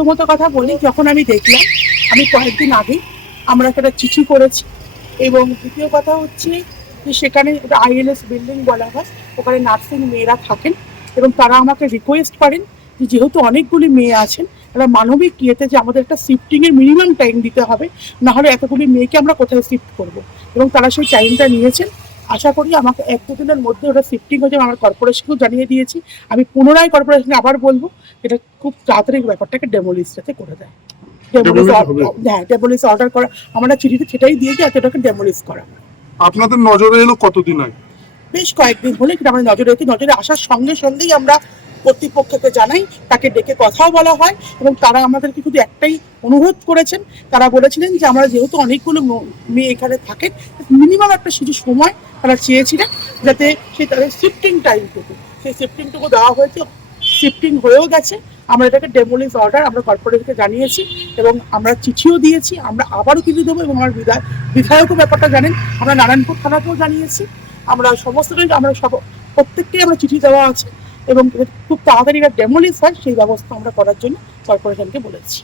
প্রথমত কথা বলি, যখন আমি দেখলাম, আমি কয়েকদিন আগে আমরা একটা চিঠি করেছি। এবং দ্বিতীয় কথা হচ্ছে যে সেখানে ওটা আইএলএস বিল্ডিং বলা হয়, ওখানে নার্সিং মেয়েরা থাকেন এবং তারা আমাকে রিকোয়েস্ট করেন যে যেহেতু অনেকগুলি মেয়ে আছেন, তারা মানবিক ইয়েতে যে আমাদের একটা শিফটিংয়ের মিনিমাম টাইম দিতে হবে, নাহলে এতগুলি মেয়েকে আমরা কোথায় শিফট করব। এবং তারা সেই টাইমটা নিয়েছেন। আশা করি আমাকে 1-2 দিনের মধ্যে ওটা শিফটিং হয়ে যাবে। আমার কর্পোরেশনকেও জানিয়ে দিয়েছি। আমি পুনরায় কর্পোরেশনে আবার বলবো এটা খুব তাড়াতাড়ি ব্যাপারটাকে ডেমোলিশ যাতে করে দেয়। ডেমোলিশ অর্ডার করা, আমরা চিঠিতে সেটাই দিয়েছি, এতটাকে ডেমোলিশ করা। আপনাদের নজরে এলো কতদিন আগে? বেশ কয়েকদিন হলে কিন্তু আমরা নজরে আসার সঙ্গে সঙ্গেই আমরা কর্তৃপক্ষকে জানাই, তাকে ডেকে কথাও বলা হয় এবং তারা আমাদেরকে শুধু একটাই অনুরোধ করেছেন। তারা বলেছিলেন যে আমরা যেহেতু অনেকগুলো মেয়ে এখানে থাকেন, মিনিমাম একটা শুধু সময় তারা চেয়েছিলেন যাতে সে তাদের শিফটিং টাইমটুকু, সেই শিফটিংটুকু দেওয়া হয়েছে, শিফটিং হয়েও গেছে। আমরা এটাকে ডেমোলিশ অর্ডার আমরা কর্পোরেটকে জানিয়েছি এবং আমরা চিঠিও দিয়েছি। আমরা আবারও চিঠি দেবো এবং আমার বিধায়কও ব্যাপারটা জানেন। আমরা নারায়ণপুর থানাকেও জানিয়েছি। আমরা সমস্তটাই প্রত্যেককেই আমরা চিঠি দেওয়া আছে এবং খুব তাড়াতাড়ি ডেমোলিশ হয় সেই ব্যবস্থা আমরা করার জন্য কর্পোরেশনকে বলেছি।